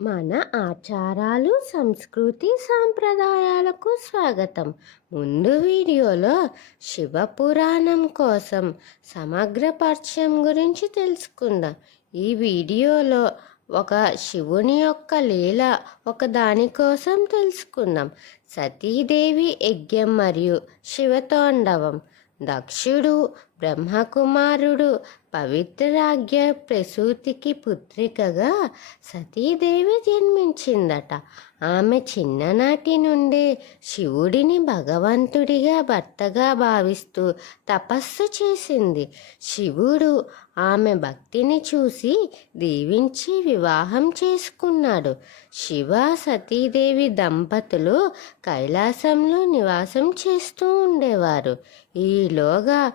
మన ఆచారాలు సంస్కృతి సాంప్రదాయాలకు స్వాగతం. ముందు వీడియోలో శివపురాణం కోసం సమగ్ర పరిచయం గురించి తెలుసుకుందాం. ఈ వీడియోలో ఒక శివుని యొక్క లీల ఒక దాని కోసం తెలుసుకుందాం. సతీదేవి యజ్ఞం మరియు శివతాండవం. దక్షుడు బ్రహ్మకుమారుడు పవిత్రాజ్ఞ ప్రసూతికి పుత్రికగా సతీదేవి జన్మించిందట. ఆమె చిన్ననాటి నుండే శివుడిని భగవంతుడిగా భర్తగా భావిస్తూ తపస్సు చేసింది. శివుడు ఆమె భక్తిని చూసి దీవించి వివాహం చేసుకున్నాడు. శివ సతీదేవి దంపతులు కైలాసంలో నివాసం చేస్తూ ఉండేవారు. ఈలోగా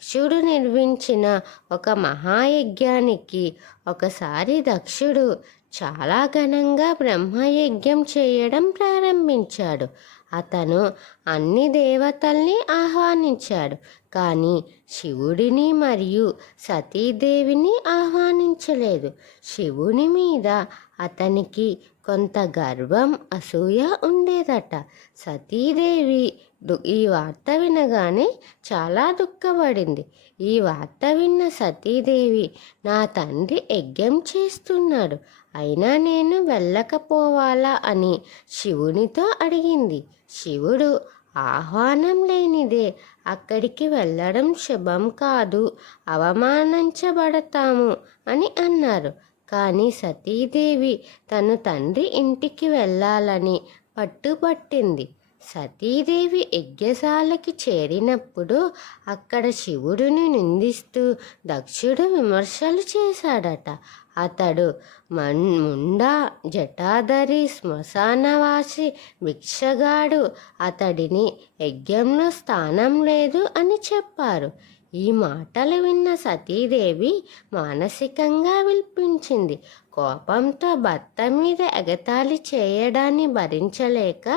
దక్షుడు నిర్మించిన ఒక మహాయజ్ఞానికి ఒకసారి దక్షుడు చాలా ఘనంగా బ్రహ్మయజ్ఞం చేయడం ప్రారంభించాడు. అతను అన్ని దేవతల్ని ఆహ్వానించాడు. కానీ శివుడిని మరియు సతీదేవిని ఆహ్వానించలేదు. శివుని మీద అతనికి కొంత గర్వం అసూయ ఉండేదట. సతీదేవి ఈ వార్త వినగానే చాలా దుఃఖపడింది. ఈ వార్త విన్న సతీదేవి నా తండ్రి యజ్ఞం చేస్తున్నాడు. అయినా నేను వెళ్ళకపోవాలా? అని శివునితో అడిగింది. శివుడు ఆహ్వానం లేనిదే అక్కడికి వెళ్ళడం శుభం కాదు. అవమానించబడతాము అని అన్నారు. కానీ సతీదేవి తను తండ్రి ఇంటికి వెళ్ళాలని పట్టుపట్టింది. సతీదేవి యజ్ఞశాలకి చేరినప్పుడు అక్కడ శివుడిని నిందిస్తూ దక్షుడు విమర్శలు చేశాడట. అతడు మన్ ముండా జటాధరి శ్మశానవాసి భిక్షగాడు. అతడిని యజ్ఞంలో స్థానం లేదు అని చెప్పారు. ఈ మాటలు విన్న సతీదేవి మానసికంగా విల్పించింది. కోపంతో భర్త మీద ఎగతాళి చేయడాన్ని భరించలేక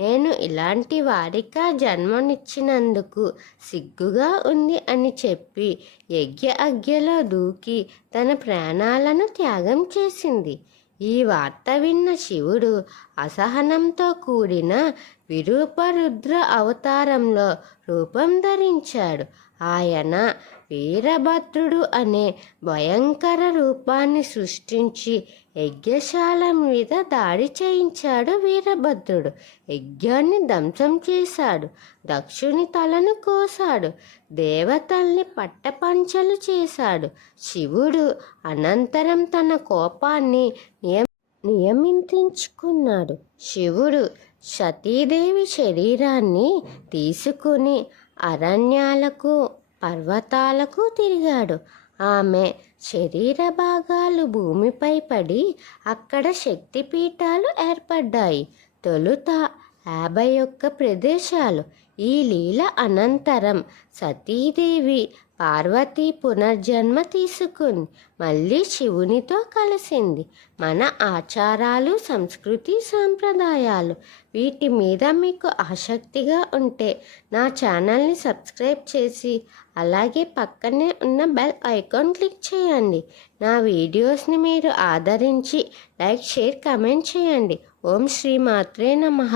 నేను ఇలాంటి వారికా జన్మనిచ్చినందుకు సిగ్గుగా ఉంది అని చెప్పి యజ్ఞ అగ్యలో దూకి తన ప్రాణాలను త్యాగం చేసింది. ఈ వార్త విన్న శివుడు అసహనంతో కూడిన విరూపరుద్ర అవతారంలో రూపం ధరించాడు. ఆయన వీరభద్రుడు అనే భయంకర రూపాన్ని సృష్టించి యజ్ఞశాల మీద దాడి చేయించాడు వీరభద్రుడు. యజ్ఞాన్ని ధ్వంసం చేశాడు. దక్షుని తలను కోసాడు. దేవతల్ని పట్టపంచలు చేశాడు. శివుడు అనంతరం తన కోపాన్ని నియ నియమించుకున్నాడు శివుడు సతీదేవి శరీరాన్ని తీసుకుని అరణ్యాలకు పర్వతాలకు తిరిగాడు. ఆమె శరీర భాగాలు భూమిపై పడి అక్కడ శక్తిపీఠాలు ఏర్పడ్డాయి. తొలుత యాభై ఒక్క ప్రదేశాలు. ఈ లీల అనంతరం సతీదేవి పార్వతి పునర్జన్మ తీసుకుంది. మళ్ళీ శివునితో కలిసింది. మన ఆచారాలు సంస్కృతి సాంప్రదాయాలు వీటి మీద మీకు ఆసక్తిగా ఉంటే నా ఛానల్ని సబ్స్క్రైబ్ చేసి అలాగే పక్కనే ఉన్న బెల్ ఐకాన్ క్లిక్ చేయండి. నా వీడియోస్ని మీరు ఆదరించి లైక్ షేర్ కమెంట్ చేయండి. ఓం శ్రీ మాత్రే నమః.